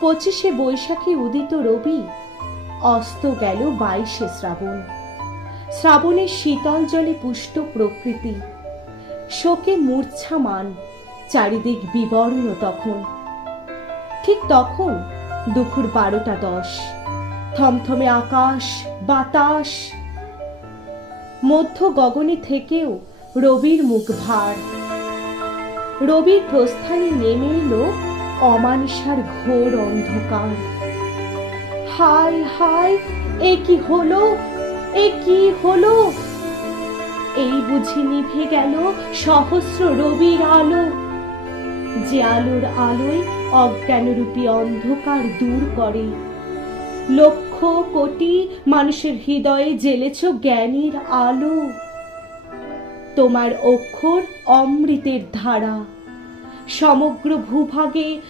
25শে বৈশাখে উদিত রবি, অস্ত গেল 22শে শ্রাবণ। শ্রাবণের শীতল জলে পুষ্ট প্রকৃতি, শোকে মূর্ছামান, চারিদিক বিবর্ণ তখন। ঠিক তখন দুপুর 12টা 10, থমথমে আকাশ বাতাস, মধ্য গগনে থেকেও রবির মুখ ভার। রবির প্রস্থানে নেমে এলো অমানিসার ঘোর অন্ধকার। হায় হায়, এ কি হলো, এ কি হলো! এই বুঝি নিভে গেল সহস্র রবির আলো, যে আলোর আলোয় অজ্ঞানরূপী অন্ধকার দূর করে। লক্ষ কোটি মানুষের হৃদয়ে জ্বেলেছ জ্ঞানীর আলো। তোমার অক্ষর অমৃতের ধারা, সমগ্র ভূভাগে